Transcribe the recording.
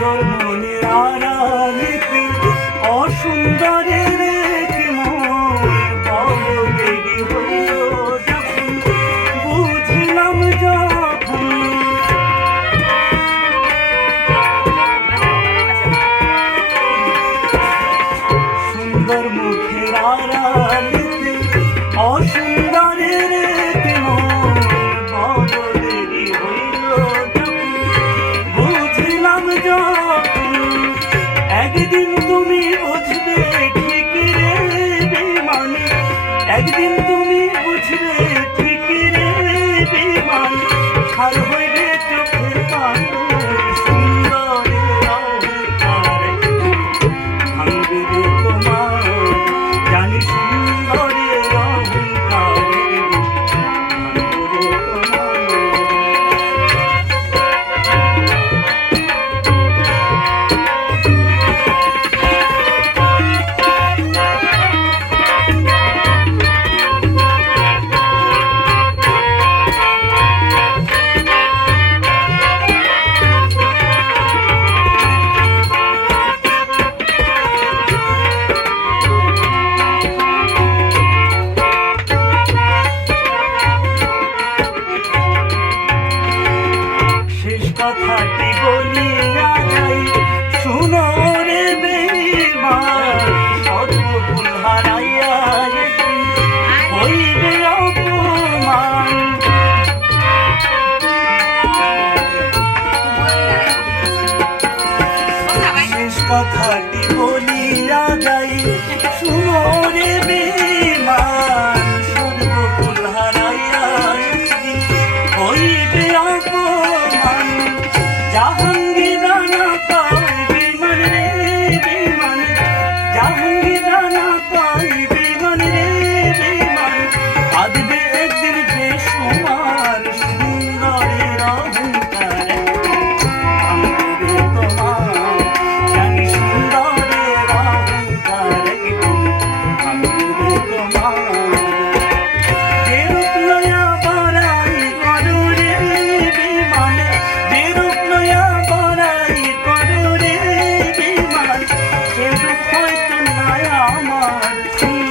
সুন্দর মনের আড়ালিতে অসুন্দরের সুন্দর মুখের আড়ালিতে অসুন্দর নাম একদিন তুমি বুঝবে ঠিক রে বিমানে একদিন তুমি বুঝবে বলিয়া যাই। শুনো রে বেরিবা Thank you.